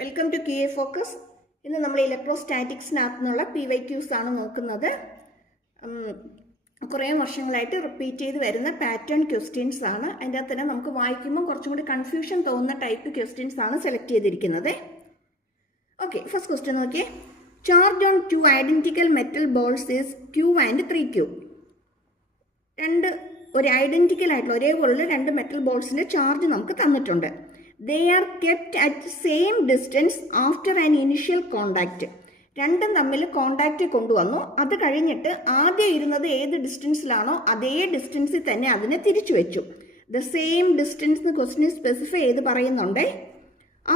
Welcome to QA focus. ഇന്ന് നമ്മൾ ഇലക്ട്രോസ്റ്റാറ്റിക്സിനകത്ത് നിന്നുള്ള PYQs ആണ് നോക്കുന്നത്. കുറേ വർഷങ്ങളായിട്ട് റിപ്പീറ്റ് ചെയ്ത് വരുന്ന പാറ്റേൺ ക്വസ്റ്റ്യൻസ് ആണ്. അതിൻ്റെ അകത്ത് തന്നെ നമുക്ക് വായിക്കുമ്പോൾ കുറച്ചും കൂടി കൺഫ്യൂഷൻ തോന്നുന്ന ടൈപ്പ് ക്വസ്റ്റ്യൻസ് ആണ് സെലക്ട് ചെയ്തിരിക്കുന്നത്. ഓക്കെ, ഫസ്റ്റ് ക്വസ്റ്റ്യൻ നോക്കിയേ. Charge on 2 identical metal balls is Q and 3Q. ഒരു ഐഡന്റിക്കൽ ആയിട്ടുള്ള ഒരേപോലുള്ള രണ്ട് മെറ്റൽ ബോൾസിന്റെ ചാർജ് നമുക്ക് തന്നിട്ടുണ്ട്. They are kept at same distance after an initial contact. രണ്ടും തമ്മിൽ കോണ്ടാക്റ്റ് കൊണ്ടുവന്നു. അത് കഴിഞ്ഞിട്ട് ആദ്യം ഇരുന്നത് ഏത് ഡിസ്റ്റൻസിലാണോ അതേ ഡിസ്റ്റൻസിൽ തന്നെ അതിനെ തിരിച്ചു വെച്ചു. The same distance question specify ചെയ്ത് പറയുന്നുണ്ട്.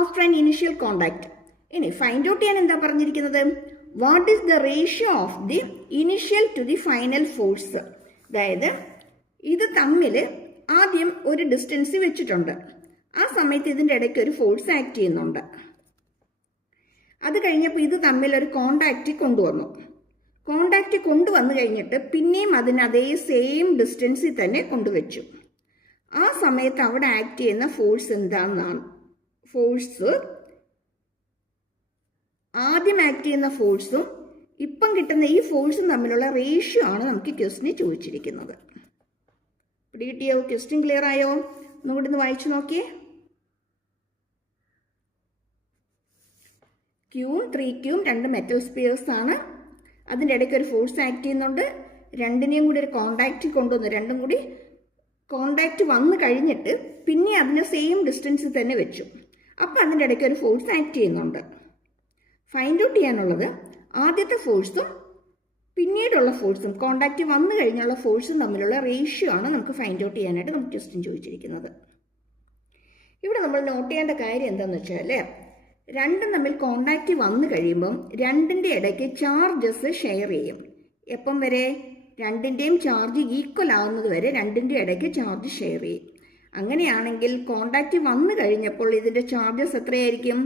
After an initial contact. ഇനി ഫൈൻഡ് ഔട്ട് ചെയ്യാൻ എന്താ പറഞ്ഞിരിക്കുന്നത്? What is the ratio of the initial to the final force? അതായത് ഇത് തമ്മിൽ ആദ്യം ഒരു ഡിസ്റ്റൻസ് വെച്ചിട്ടുണ്ട്. ആ സമയത്ത് ഇതിൻ്റെ ഇടയ്ക്ക് ഒരു ഫോഴ്സ് ആക്ട് ചെയ്യുന്നുണ്ട്. അത് കഴിഞ്ഞപ്പോൾ ഇത് തമ്മിൽ ഒരു കോണ്ടാക്റ്റ് കൊണ്ടുവന്നു. കോണ്ടാക്റ്റ് കൊണ്ടുവന്നു കഴിഞ്ഞിട്ട് പിന്നെയും അതിന് അതേ സെയിം ഡിസ്റ്റൻസിൽ തന്നെ കൊണ്ടുവച്ചു. ആ സമയത്ത് അവിടെ ആക്ട് ചെയ്യുന്ന ഫോഴ്സ് എന്താണെന്നാണ്. ഫോഴ്സ് ആദ്യം ആക്ട് ചെയ്യുന്ന ഫോഴ്സും ഇപ്പം കിട്ടുന്ന ഈ ഫോഴ്സും തമ്മിലുള്ള റേഷ്യോ ആണ് നമുക്ക് ക്വസ്റ്റിന് ചോദിച്ചിരിക്കുന്നത്. കിട്ടിയോ? ക്വസ്റ്റ്യൻ ക്ലിയർ ആയോ? ഒന്നുകൂടി ഒന്ന് വായിച്ചു നോക്കിയേ. Qയും 3Qയും രണ്ട് മെറ്റൽ സ്പിയേഴ്സ് ആണ്. അതിൻ്റെ ഇടയ്ക്ക് ഒരു ഫോഴ്സ് ആക്ട് ചെയ്യുന്നുണ്ട്. രണ്ടിനെയും കൂടി ഒരു കോണ്ടാക്റ്റ് കൊണ്ടുവന്നു. രണ്ടും കൂടി കോണ്ടാക്റ്റ് വന്നു കഴിഞ്ഞിട്ട് പിന്നെ അതിനെ സെയിം ഡിസ്റ്റൻസിൽ തന്നെ വെച്ചു. അപ്പം അതിൻ്റെ ഇടയ്ക്ക് ഒരു ഫോഴ്സ് ആക്ട് ചെയ്യുന്നുണ്ട്. ഫൈൻഡ് ഔട്ട് ചെയ്യാനുള്ളത് ആദ്യത്തെ ഫോഴ്സും പിന്നീടുള്ള ഫോഴ്സും കോണ്ടാക്റ്റ് വന്നു കഴിഞ്ഞുള്ള ഫോഴ്സും തമ്മിലുള്ള റേഷ്യോ ആണ് നമുക്ക് ഫൈൻഡ് ഔട്ട് ചെയ്യാനായിട്ട് നമുക്ക് ക്വസ്റ്റ്യൻ ചോദിച്ചിരിക്കുന്നത്. ഇവിടെ നമ്മൾ നോട്ട് ചെയ്യേണ്ട കാര്യം എന്താണെന്ന് വെച്ചാൽ, രണ്ടും തമ്മിൽ കോണ്ടാക്റ്റ് വന്നു കഴിയുമ്പം രണ്ടിൻ്റെ ഇടയ്ക്ക് ചാർജസ് ഷെയർ ചെയ്യും. എപ്പം വരെ? രണ്ടിൻ്റെയും ചാർജ് ഈക്വൽ ആവുന്നത് വരെ രണ്ടിൻ്റെ ഇടയ്ക്ക് ചാർജ് ഷെയർ ചെയ്യും. അങ്ങനെയാണെങ്കിൽ കോണ്ടാക്റ്റ് വന്നു കഴിഞ്ഞപ്പോൾ ഇതിൻ്റെ ചാർജസ് എത്രയായിരിക്കും?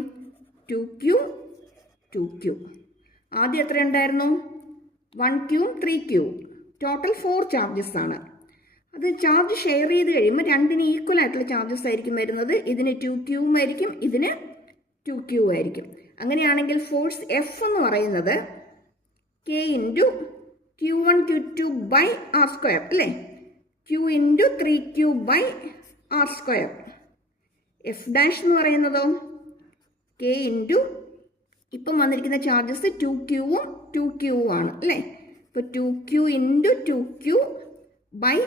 2Q 2Q. ആദ്യം എത്ര ഉണ്ടായിരുന്നു? 1Qയും 3Qയും. ടോട്ടൽ 4 ചാർജസ് ആണ്. അത് ചാർജ് ഷെയർ ചെയ്ത് കഴിയുമ്പോൾ രണ്ടിന് ഈക്വൽ ആയിട്ടുള്ള ചാർജസ് ആയിരിക്കും വരുന്നത്. ഇതിന് 2Qയും ആയിരിക്കും, ഇതിന് 2Q ആയിരിക്കും. അങ്ങനെയാണെങ്കിൽ ഫോഴ്സ് F എന്ന് പറയുന്നത് K into Q1 Q2 by R square അല്ലേ? Q into 3Q by R square. F dash എന്ന് പറയുന്നതോ K ഇൻറ്റു ഇപ്പം വന്നിരിക്കുന്ന ചാർജസ് 2Qയും 2Qയും ആണ് അല്ലേ? ഇപ്പോൾ 2Q ഇൻറ്റു 2Q ബൈ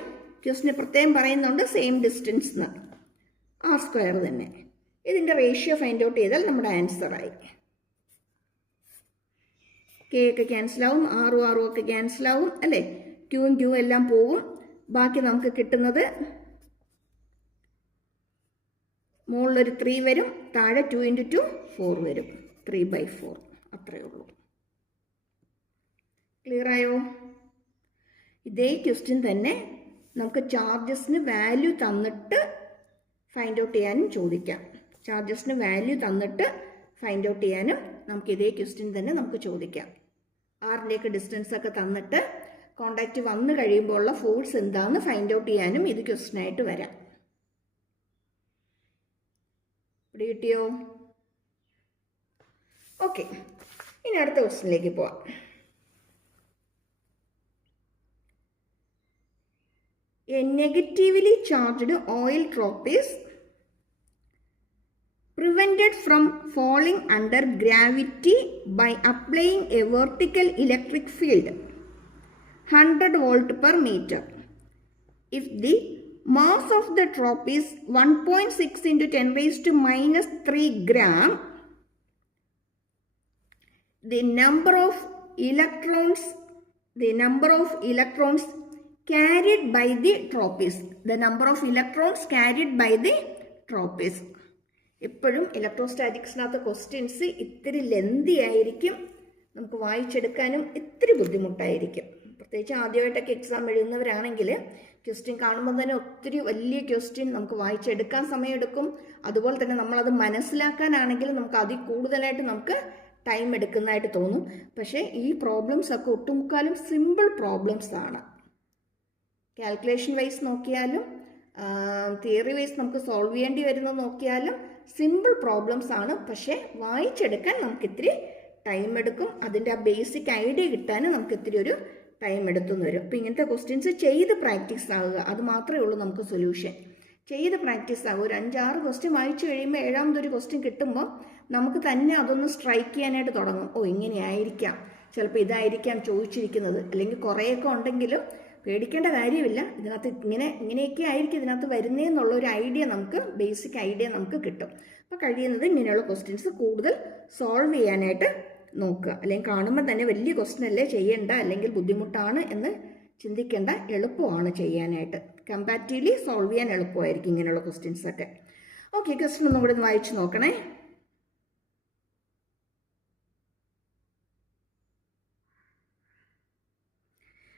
ക്വസ്റ്റിന് പ്രത്യേകം പറയുന്നുണ്ട് സെയിം ഡിസ്റ്റൻസ് എന്ന്, R സ്ക്വയർ തന്നെ. ഇതിൻ്റെ റേഷ്യോ ഫൈൻഡ് ഔട്ട് ചെയ്താൽ നമ്മുടെ ആൻസറായി. കെ ഒക്കെ ക്യാൻസലാവും, ആറും ഒക്കെ ക്യാൻസലാവും അല്ലേ? Qയും Qയും എല്ലാം പോവും. ബാക്കി നമുക്ക് കിട്ടുന്നത് മുകളിലൊരു 3 വരും, താഴെ 2 ഇൻറ്റു 2 4 വരും. 3/4 അത്രയേ ഉള്ളൂ. ക്ലിയർ ആയോ? ഇതേ ക്വസ്റ്റ്യൻ തന്നെ നമുക്ക് ചാർജസിന് വാല്യൂ തന്നിട്ട് ഫൈൻഡ് ഔട്ട് ചെയ്യാനും ചോദിക്കാം. ചാർജസിന് വാല്യൂ തന്നിട്ട് ഫൈൻഡ് ഔട്ട് ചെയ്യാനും നമുക്ക് ഇതേ ക്വസ്റ്റ്യൻ തന്നെ നമുക്ക് ചോദിക്കാം. ആറിൻ്റെയൊക്കെ ഡിസ്റ്റൻസ് ഒക്കെ തന്നിട്ട് കോണ്ടാക്റ്റ് വന്നു കഴിയുമ്പോൾ ഉള്ള ഫോഴ്സ് എന്താണെന്ന് ഫൈൻഡ് ഔട്ട് ചെയ്യാനും ഇത് ക്വസ്റ്റ്യനായിട്ട് വരാം. ഇവിടെ കിട്ടിയോ? ഓക്കെ, ഇനി അടുത്ത ക്വസ്റ്റ്യനിലേക്ക് പോവാം. A negatively charged oil drop is prevented from falling under gravity by applying a vertical electric field 100 volt per meter. If the mass of the drop is 1.6 into 10 raised to minus 3 gram, the number of electrons carried by the drop is. The number of electrons carried by the drop is. എപ്പോഴും ഇലക്ട്രോസ്റ്റാറ്റിക്സിനകത്ത് questions ഇത്തിരി ലെന്തി ആയിരിക്കും, നമുക്ക് വായിച്ചെടുക്കാനും ഇത്തിരി ബുദ്ധിമുട്ടായിരിക്കും. പ്രത്യേകിച്ച് ആദ്യമായിട്ടൊക്കെ exam എഴുതുന്നവരാണെങ്കിൽ question കാണുമ്പോൾ തന്നെ ഒത്തിരി വലിയ ക്വസ്റ്റ്യൻ നമുക്ക് വായിച്ചെടുക്കാൻ സമയമെടുക്കും. അതുപോലെ തന്നെ നമ്മളത് മനസ്സിലാക്കാനാണെങ്കിൽ നമുക്ക് അതിൽ കൂടുതലായിട്ട് നമുക്ക് ടൈം എടുക്കുന്നതായിട്ട് തോന്നും. പക്ഷേ ഈ പ്രോബ്ലംസ് ഒക്കെ ഒട്ടുമുക്കാലും സിമ്പിൾ പ്രോബ്ലംസ് ആണ്. കാൽക്കുലേഷൻ വൈസ് നോക്കിയാലും തിയറി വൈസ് നമുക്ക് സോൾവ് ചെയ്യേണ്ടി വരുന്നത് നോക്കിയാലും സിമ്പിൾ പ്രോബ്ലംസ് ആണ്, പക്ഷേ വായിച്ചെടുക്കാൻ നമുക്ക് ഇത്തിരി ടൈം എടുക്കും. അതിൻ്റെ ആ ബേസിക് ഐഡിയ കിട്ടാൻ നമുക്ക് ഇത്തിരി ഒരു ടൈം എടുത്തുനിന്ന് വരും. അപ്പോൾ ഇങ്ങനത്തെ ക്വസ്റ്റ്യൻസ് ചെയ്ത് പ്രാക്ടീസ് ആവുക, അത് മാത്രമേ ഉള്ളൂ നമുക്ക് സൊല്യൂഷൻ. ചെയ്ത് പ്രാക്ടീസ് ആവുക. ഒരു 5-6 ക്വസ്റ്റ്യൻ വായിച്ചു കഴിയുമ്പോൾ 7ാമതൊരു ക്വസ്റ്റ്യൻ കിട്ടുമ്പോൾ നമുക്ക് തന്നെ അതൊന്ന് സ്ട്രൈക്ക് ചെയ്യാനായിട്ട് തുടങ്ങും. ഓ, ഇങ്ങനെ ആയിരിക്കാം, ചിലപ്പോൾ ഇതായിരിക്കാം ചോദിച്ചിരിക്കുന്നത്, അല്ലെങ്കിൽ കുറേയൊക്കെ ഉണ്ടെങ്കിലും പേടിക്കേണ്ട കാര്യമില്ല, ഇതിനകത്ത് ഇങ്ങനെയൊക്കെ ആയിരിക്കും ഇതിനകത്ത് വരുന്നതെന്നുള്ള ഒരു ഐഡിയ നമുക്ക്, ബേസിക് ഐഡിയ നമുക്ക് കിട്ടും. അപ്പോൾ കഴിയുന്നത് ഇങ്ങനെയുള്ള ക്വസ്റ്റ്യൻസ് കൂടുതൽ സോൾവ് ചെയ്യാനായിട്ട് നോക്കുക. അല്ലെങ്കിൽ കാണുമ്പോൾ തന്നെ വലിയ ക്വസ്റ്റ്യൻ അല്ലേ ചെയ്യേണ്ട, അല്ലെങ്കിൽ ബുദ്ധിമുട്ടാണ് എന്ന് ചിന്തിക്കേണ്ട, എളുപ്പമാണ് ചെയ്യാനായിട്ട്. കമ്പാരിറ്റീവ്ലി സോൾവ് ചെയ്യാൻ എളുപ്പമായിരിക്കും ഇങ്ങനെയുള്ള ക്വസ്റ്റ്യൻസ് ഒക്കെ. ഓക്കെ, ക്വസ്റ്റ്യൻ ഒന്നും കൂടെ ഒന്ന് വായിച്ചു നോക്കണേ.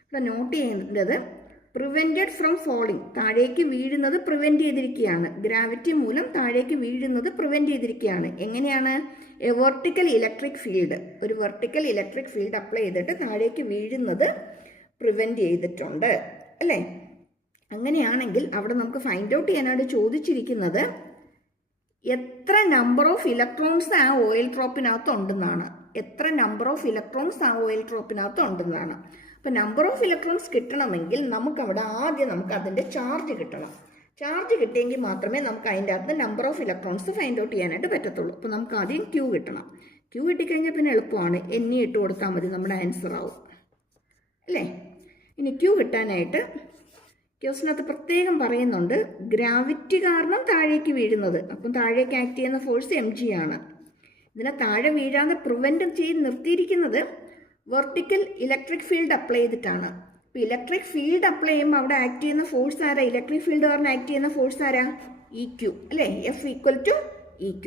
ഇവിടെ നോട്ട് ചെയ്യേണ്ടത് പ്രിവെൻറ്റഡ് ഫ്രം ഫോളിങ്, താഴേക്ക് വീഴുന്നത് പ്രിവെൻറ്റ് ചെയ്തിരിക്കുകയാണ്. ഗ്രാവിറ്റി മൂലം താഴേക്ക് വീഴുന്നത് പ്രിവെൻറ്റ് ചെയ്തിരിക്കുകയാണ്. എങ്ങനെയാണ്? എ വെർട്ടിക്കൽ ഇലക്ട്രിക് ഫീൽഡ്, ഒരു വെർട്ടിക്കൽ ഇലക്ട്രിക് ഫീൽഡ് അപ്ലൈ ചെയ്തിട്ട് താഴേക്ക് വീഴുന്നത് പ്രിവെൻറ്റ് ചെയ്തിട്ടുണ്ട് അല്ലേ? അങ്ങനെയാണെങ്കിൽ അവിടെ നമുക്ക് ഫൈൻഡ് ഔട്ട് ചെയ്യാനായിട്ട് ചോദിച്ചിരിക്കുന്നത് എത്ര നമ്പർ ഓഫ് ഇലക്ട്രോൺസ് ആ ഓയിൽ ഡ്രോപ്പിനകത്ത് ഉണ്ടെന്നാണ്. എത്ര നമ്പർ ഓഫ് ഇലക്ട്രോൺസ് ആ ഓയിൽ ഡ്രോപ്പിനകത്ത് ഉണ്ടെന്നാണ്. അപ്പം നമ്പർ ഓഫ് ഇലക്ട്രോൺസ് കിട്ടണമെങ്കിൽ നമുക്കവിടെ ആദ്യം നമുക്ക് അതിൻ്റെ ചാർജ് കിട്ടണം. ചാർജ് കിട്ടിയെങ്കിൽ മാത്രമേ നമുക്ക് അതിൻ്റെ അകത്ത് number of electrons find out ചെയ്യാനായിട്ട് പറ്റത്തുള്ളൂ. അപ്പോൾ നമുക്ക് ആദ്യം ക്യൂ കിട്ടണം. ക്യൂ കിട്ടിക്കഴിഞ്ഞാൽ പിന്നെ എളുപ്പമാണ്, എണ്ണി ഇട്ട് കൊടുത്താൽ മതി, നമ്മുടെ ആൻസർ ആവും അല്ലേ? ഇനി ക്യൂ കിട്ടാനായിട്ട് ക്വസ്റ്റിനകത്ത് പ്രത്യേകം പറയുന്നുണ്ട് ഗ്രാവിറ്റി കാരണം താഴേക്ക് വീഴുന്നത്. അപ്പം താഴേക്ക് ആക്ട് ചെയ്യുന്ന ഫോഴ്സ് mg ആണ്. ഇതിനെ താഴെ വീഴാതെ പ്രിവെൻറ്റ് ചെയ്ത് നിർത്തിയിരിക്കുന്നത് വെർട്ടിക്കൽ ഇലക്ട്രിക് ഫീൽഡ് അപ്ലൈ ചെയ്തിട്ടാണ്. ഇപ്പോൾ ഇലക്ട്രിക് ഫീൽഡ് അപ്ലൈ ചെയ്യുമ്പോൾ അവിടെ ആക്ട് ചെയ്യുന്ന ഫോഴ്സ് ആരാ? ഇലക്ട്രിക് ഫീൽഡ് കാരണം ആക്ട് ചെയ്യുന്ന ഫോഴ്സ് ആരാ? EQ അല്ലേ? F = EQ.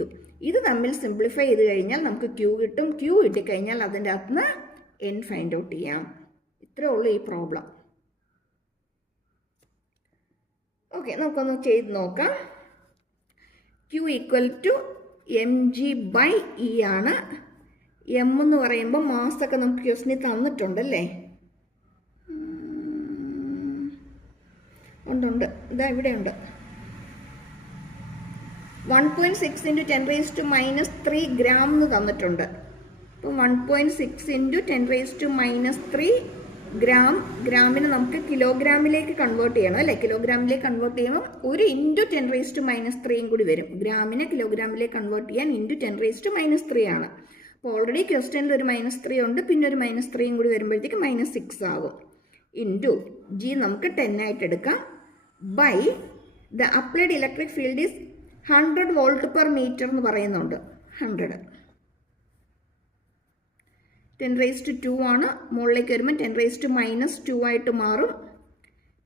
ഇത് തമ്മിൽ സിംപ്ലിഫൈ ചെയ്ത് കഴിഞ്ഞാൽ നമുക്ക് ക്യൂ കിട്ടും. ക്യൂ കിട്ടിക്കഴിഞ്ഞാൽ അതിൻ്റെ അകത്ത് നിന്ന് n ഫൈൻഡ് ഔട്ട് ചെയ്യാം. ഇത്രേ ഉള്ളൂ ഈ പ്രോബ്ലം. ഓക്കെ, നമുക്കൊന്ന് ചെയ്ത് നോക്കാം. Q = mg/e ആണ്. എം എന്ന് പറയുമ്പോൾ മാസൊക്കെ നമുക്ക് ക്വസ്റ്റിനിൽ തന്നിട്ടുണ്ടല്ലേ? ഉണ്ട്, ഇതാ ഇവിടെ ഉണ്ട്. 1.6 × 10⁻³ ഗ്രാം എന്ന് തന്നിട്ടുണ്ട്. അപ്പം 1.6 × 10⁻³ ഗ്രാമിന് നമുക്ക് കിലോഗ്രാമിലേക്ക് കൺവേർട്ട് ചെയ്യണം അല്ലേ? കിലോഗ്രാമിലേക്ക് കൺവേർട്ട് ചെയ്യുമ്പോൾ 1 × 10⁻³ കൂടി വരും. ഗ്രാമിനെ കിലോഗ്രാമിലേക്ക് കൺവേർട്ട് ചെയ്യാൻ × 10⁻³ ആണ്. അപ്പോൾ ഓൾറെഡി ക്വസ്റ്റ്യനിൽ ഒരു -3 ഉണ്ട്, പിന്നെ ഒരു -3 കൂടി വരുമ്പോഴത്തേക്ക് -6 ആകും. ഇൻറ്റു ജി നമുക്ക് 10 ആയിട്ട് എടുക്കാം, by the applied electric field is 100 volt per metre എന്ന് പറയുന്നുണ്ട്. 100 10⁻² ആണ്. മുകളിലേക്ക് വരുമ്പോൾ 10⁻² ആയിട്ട് മാറും.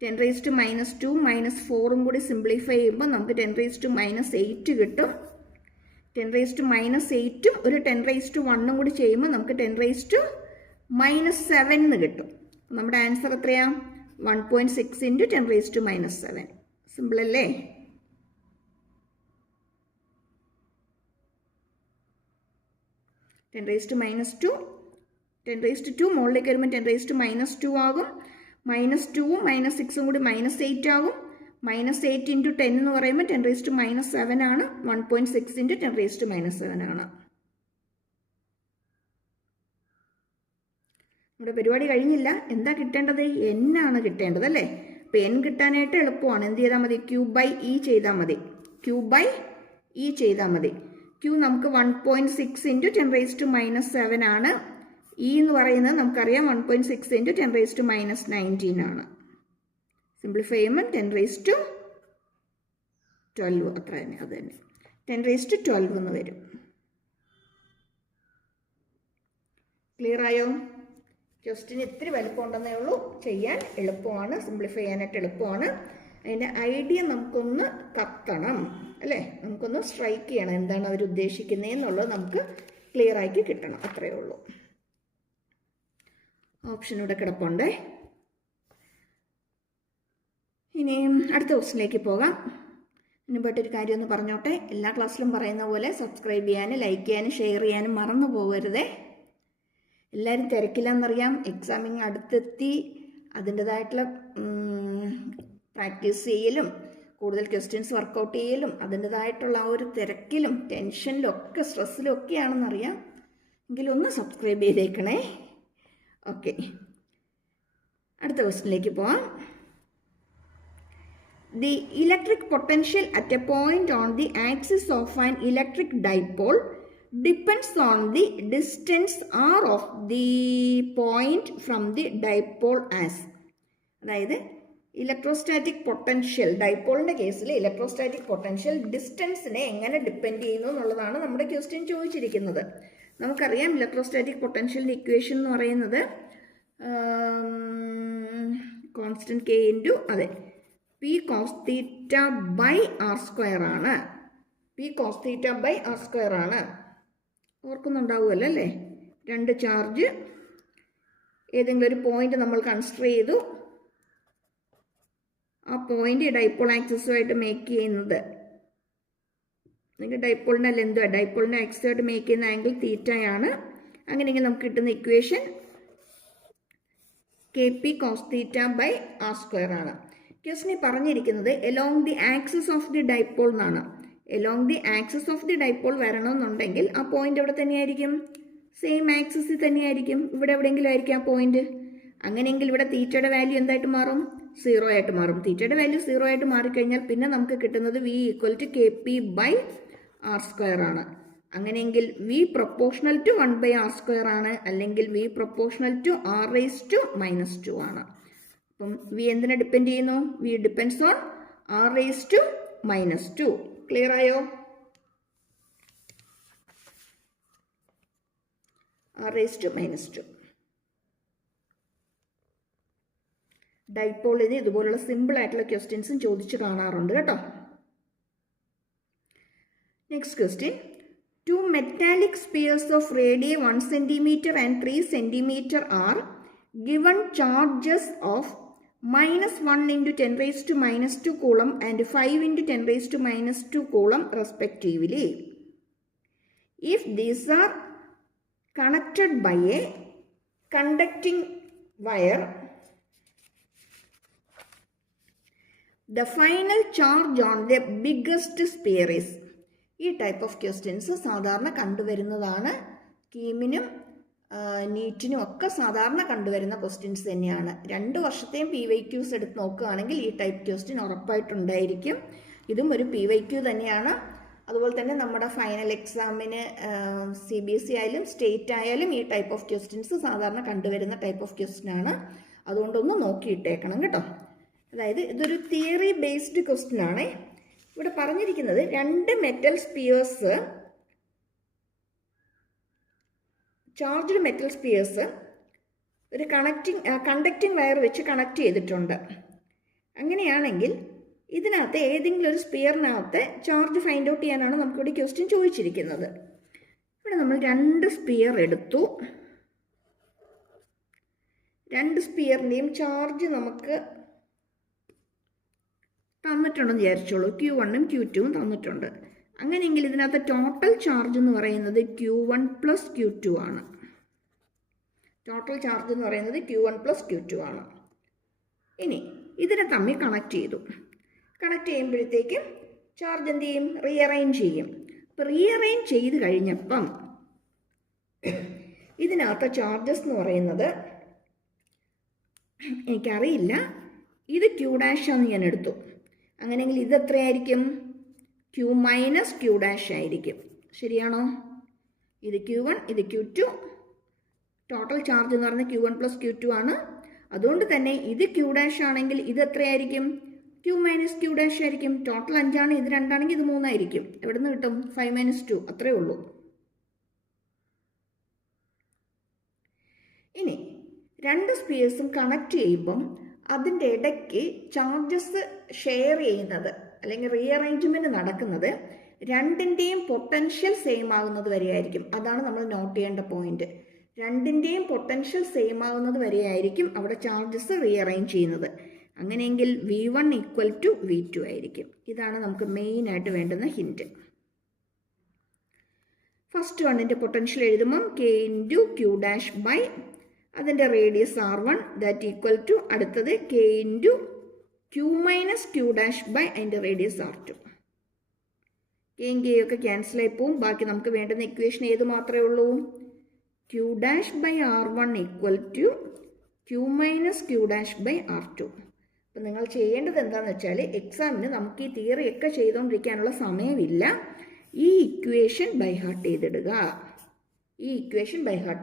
10⁻² -4 കൂടി സിംപ്ലിഫൈ ചെയ്യുമ്പോൾ നമുക്ക് 10⁻8 കിട്ടും. 10⁻8 ഒരു 10⁻1 കൂടി ചെയ്യുമ്പോൾ നമുക്ക് 10⁻7 എന്ന് കിട്ടും. നമ്മുടെ ആൻസർ എത്രയാ? 1.6 × 10⁻7. സിമ്പിൾ അല്ലേ? (10⁻2) മുകളിലേക്ക് വരുമ്പോൾ 10⁻2 ആകും. -2ഉം -6ഉം കൂടി -8 ആകും. -8 × 10 എന്ന് പറയുമ്പോൾ 10⁻7 ആണ്. 1.6 × 10⁻7 ആണ്. നമ്മുടെ പരിപാടി കഴിഞ്ഞില്ല. എന്താ കിട്ടേണ്ടത്? n ആണ് കിട്ടേണ്ടത് അല്ലേ? അപ്പോൾ n കിട്ടാനായിട്ട് എളുപ്പമാണ്. എന്ത് ചെയ്താൽ മതി? Q/E ചെയ്താൽ മതി. Q/E ചെയ്താൽ മതി. Q നമുക്ക് 1.6 × 10⁻7 ആണ്. E എന്ന് പറയുന്നത് നമുക്കറിയാം 1.6 × 10⁻19 ആണ്. സിംപ്ലിഫൈ ചെയ്യുമ്പോൾ 10⁻12 അത്ര തന്നെ, അത് തന്നെ 10⁻12 എന്ന് വരും. ക്ലിയർ ആയോ? ക്വസ്റ്റ്യൻ ഇത്തിരി വലുപ്പം ഉണ്ടെന്നേ ഉള്ളൂ, ചെയ്യാൻ എളുപ്പമാണ്, സിംപ്ലിഫൈ ചെയ്യാനായിട്ട് എളുപ്പമാണ്. അതിൻ്റെ ഐഡിയ നമുക്കൊന്ന് കത്തണം അല്ലേ? നമുക്കൊന്ന് സ്ട്രൈക്ക് ചെയ്യണം, എന്താണ് അവർ ഉദ്ദേശിക്കുന്നതെന്നുള്ളത് നമുക്ക് ക്ലിയർ ആക്കി കിട്ടണം, അത്രയേ ഉള്ളൂ. ഓപ്ഷൻ ഇവിടെ കിടപ്പുണ്ട്. ഇനി അടുത്ത ക്വസ്റ്റിനിലേക്ക് പോകാം. മുൻപായിട്ടൊരു കാര്യം ഒന്ന് പറഞ്ഞോട്ടെ. എല്ലാ ക്ലാസ്സിലും പറയുന്ന പോലെ സബ്സ്ക്രൈബ് ചെയ്യാനും ലൈക്ക് ചെയ്യാനും ഷെയർ ചെയ്യാനും മറന്നു പോകരുതേ. എല്ലാവരും തിരക്കില്ലെന്നറിയാം, എക്സാമിങ് അടുത്തെത്തി, അതിൻ്റെതായിട്ടുള്ള പ്രാക്ടീസ് ചെയ്യലും കൂടുതൽ ക്വസ്റ്റ്യൻസ് വർക്കൗട്ട് ചെയ്യലും അതിൻ്റെതായിട്ടുള്ള ആ ഒരു തിരക്കിലും ടെൻഷനിലും ഒക്കെ സ്ട്രെസ്സിലും ഒക്കെയാണെന്നറിയാം. എങ്കിലും ഒന്ന് സബ്സ്ക്രൈബ് ചെയ്തേക്കണേ. ഓക്കെ, അടുത്ത ക്വസ്റ്റ്യനിലേക്ക് പോവാം. The electric potential at a point on the axis of an electric dipole depends on the distance r of the point from the dipole as. അതായത് ഇലക്ട്രോസ്റ്റാറ്റിക് പൊട്ടൻഷ്യൽ, ഡൈപോളിൻ്റെ കേസിൽ ഇലക്ട്രോസ്റ്റാറ്റിക് പൊട്ടൻഷ്യൽ ഡിസ്റ്റൻസിനെ എങ്ങനെ depend ചെയ്യുന്നു എന്നുള്ളതാണ് നമ്മുടെ question ചോദിച്ചിരിക്കുന്നത്. നമുക്കറിയാം electrostatic പൊട്ടൻഷ്യലിൻ്റെ equation എന്ന് പറയുന്നത് constant K into P cos theta by R square ആണ്. P cos theta by R square ആണ്. ഓർക്കുന്നുണ്ടാവുമല്ലോ അല്ലേ? രണ്ട് ചാർജ് ഏതെങ്കിലും ഒരു പോയിന്റ് നമ്മൾ കൺസിഡർ ചെയ്തു. ആ പോയിന്റ് ഡൈപോൾ ആക്സിസുമായിട്ട് മേക്ക് ചെയ്യുന്നത്, നിങ്ങൾക്ക് ഡൈപോളിൻ്റെ ലെന്ത്, ഡൈപോളിൻ്റെ ആക്സിസുമായിട്ട് മേക്ക് ചെയ്യുന്ന ആംഗിൾ തീറ്റയാണ്. അങ്ങനെയെങ്കിൽ നമുക്ക് കിട്ടുന്ന equation K P cos theta by R square ആണ്. ക്വസ്റ്റ്യൻ പറഞ്ഞിരിക്കുന്നത് along the axis of the dipole എന്നാണ്. Along the axis of the dipole വരണമെന്നുണ്ടെങ്കിൽ ആ പോയിന്റ് എവിടെ തന്നെയായിരിക്കും? സെയിം ആക്സിസിൽ തന്നെയായിരിക്കും. ഇവിടെ എവിടെയെങ്കിലും ആയിരിക്കും ആ പോയിന്റ്. അങ്ങനെയെങ്കിൽ ഇവിടെ തീറ്റയുടെ വാല്യൂ എന്തായിട്ട് മാറും? 0 ആയിട്ട് മാറും. തീറ്റയുടെ വാല്യൂ 0 ആയിട്ട് മാറിക്കഴിഞ്ഞാൽ പിന്നെ നമുക്ക് കിട്ടുന്നത് v equal to K P by R square ആണ്. അങ്ങനെയെങ്കിൽ v പ്രൊപ്പോർഷണൽ ടു 1/r² ആണ്, അല്ലെങ്കിൽ v പ്രൊപ്പോർഷണൽ ടു r⁻² ആണ്. അപ്പം വി എന്തിനെ ഡിപ്പെൻഡ് ചെയ്യുന്നു? V depends on r⁻². Clear ആയോ? r⁻². ഡൈപോളിന് ഇതുപോലുള്ള സിമ്പിൾ ആയിട്ടുള്ള ക്വസ്റ്റ്യൻസും ചോദിച്ചു കാണാറുണ്ട് കേട്ടോ. Next question. 2 metallic spheres of radius 1 cm and 3 cm are given charges of -1 × 10⁻² coulomb and 5 × 10⁻² coulomb respectively. If these are connected by a conducting wire, the final charge on the biggest sphere is. ഈ type of questions സാധാരണ കണ്ടുവരുന്നതാണ്. കീമിനും നീറ്റിനും ഒക്കെ സാധാരണ കണ്ടുവരുന്ന questions തന്നെയാണ്. 2 വർഷത്തെയും PYQs എടുത്ത് നോക്കുകയാണെങ്കിൽ ഈ type question ഉറപ്പായിട്ടുണ്ടായിരിക്കും. ഇതും ഒരു PYQ തന്നെയാണ്. അതുപോലെ തന്നെ നമ്മുടെ ഫൈനൽ എക്സാമിന് CBSE ആയാലും സ്റ്റേറ്റ് ആയാലും ഈ ടൈപ്പ് ഓഫ് ക്വസ്റ്റ്യൻസ് സാധാരണ കണ്ടുവരുന്ന ടൈപ്പ് ഓഫ് ക്വസ്റ്റ്യൻ ആണ്. അതുകൊണ്ടൊന്ന് നോക്കിയിട്ടേക്കണം കേട്ടോ. അതായത് ഇതൊരു തിയറി ബേസ്ഡ് ക്വസ്റ്റ്യൻ ആണ്. ഇവിടെ പറഞ്ഞിരിക്കുന്നത് 2 metal spheres, charged metal spheres ഒരു കണ്ടക്റ്റിംഗ് വയർ വെച്ച് കണക്ട് ചെയ്തിട്ടുണ്ട്. അങ്ങനെയാണെങ്കിൽ ഇതിനകത്ത് ഏതെങ്കിലും ഒരു സ്പിയറിനകത്ത് ചാർജ് ഫൈൻഡ് ഔട്ട് ചെയ്യാനാണ് നമുക്കിവിടെ ക്വസ്റ്റ്യൻ ചോദിച്ചിരിക്കുന്നത്. ഇവിടെ നമ്മൾ 2 സ്പിയർ എടുത്തു. 2 സ്പിയറിൻ്റെയും ചാർജ് നമുക്ക് തന്നിട്ടുണ്ടെന്ന് വിചാരിച്ചോളൂ. Q1ഉം Q2ഉം തന്നിട്ടുണ്ട്. അങ്ങനെയെങ്കിൽ ഇതിനകത്ത് ടോട്ടൽ ചാർജ് എന്ന് പറയുന്നത് Q1 + Q2 ആണ്. ടോട്ടൽ ചാർജ് എന്ന് പറയുന്നത് Q1 + Q2 ആണ്. ഇനി ഇതിനെ തമ്മിൽ കണക്ട് ചെയ്തു. കണക്ട് ചെയ്യുമ്പോഴത്തേക്കും ചാർജ് എന്ത് ചെയ്യും? റീഅറേഞ്ച് ചെയ്യും. അപ്പോൾ റീഅറേഞ്ച് ചെയ്ത് കഴിഞ്ഞപ്പം ഇതിനകത്ത് ചാർജസ് എന്ന് പറയുന്നത് എനിക്കറിയില്ല, ഇത് Q' ആണെന്ന് ഞാൻ എടുത്തു. അങ്ങനെയെങ്കിൽ ഇത് എത്രയായിരിക്കും? Q - Q' ആയിരിക്കും. ശരിയാണോ? ഇത് Q1, ഇത് Q2. ടോട്ടൽ ചാർജ് എന്ന് പറയുന്നത് Q1 + Q2 ആണ്. അതുകൊണ്ട് തന്നെ ഇത് Q' ആണെങ്കിൽ ഇത് എത്രയായിരിക്കും? Q - Q' ആയിരിക്കും. ടോട്ടൽ 5 ആണ്, ഇത് 2 ആണെങ്കിൽ ഇത് 3 ആയിരിക്കും. എവിടെ നിന്ന് കിട്ടും? 5 - 2, അത്രേ ഉള്ളൂ. ഇനി 2 സ്പിയേഴ്സും കണക്ട് ചെയ്യുമ്പം അതിൻ്റെ ഇടയ്ക്ക് ചാർജസ് ഷെയർ ചെയ്യുന്നത് അല്ലെങ്കിൽ റീഅറേഞ്ച്മെൻറ്റ് നടക്കുന്നത് 2ൻ്റെയും പൊട്ടൻഷ്യൽ സെയിം ആകുന്നത് വരെയായിരിക്കും. അതാണ് നമ്മൾ നോട്ട് ചെയ്യേണ്ട പോയിന്റ്. 2ൻ്റെയും പൊട്ടൻഷ്യൽ സെയിം ആകുന്നത് വരെയായിരിക്കും അവിടെ ചാർജസ് റീഅറേഞ്ച് ചെയ്യുന്നത്. അങ്ങനെയെങ്കിൽ V1 = V2 ആയിരിക്കും. ഇതാണ് നമുക്ക് മെയിനായിട്ട് വേണ്ടുന്ന ഹിൻറ്റ്. ഫസ്റ്റ് വണ്ണിൻ്റെ പൊട്ടൻഷ്യൽ എഴുതുമ്പം K × Q' അതിൻ്റെ radius R1 that equal to അടുത്തത് K × Q minus Q dash by അതിൻ്റെ റേഡിയസ് R2. കെയും കെയും ഒക്കെ ക്യാൻസൽ ആയി പോവും. ബാക്കി നമുക്ക് വേണ്ടുന്ന ഇക്വേഷൻ ഏത് മാത്രമേ ഉള്ളൂ? Q dash by R1 equal to Q minus Q dash by R2. അപ്പം നിങ്ങൾ ചെയ്യേണ്ടത് എന്താണെന്ന് വെച്ചാൽ എക്സാമിന് നമുക്ക് ഈ തിയറി ഒക്കെ ചെയ്തുകൊണ്ടിരിക്കാനുള്ള സമയമില്ല. ഈ ഇക്വേഷൻ ബൈ ഹാർട്ട്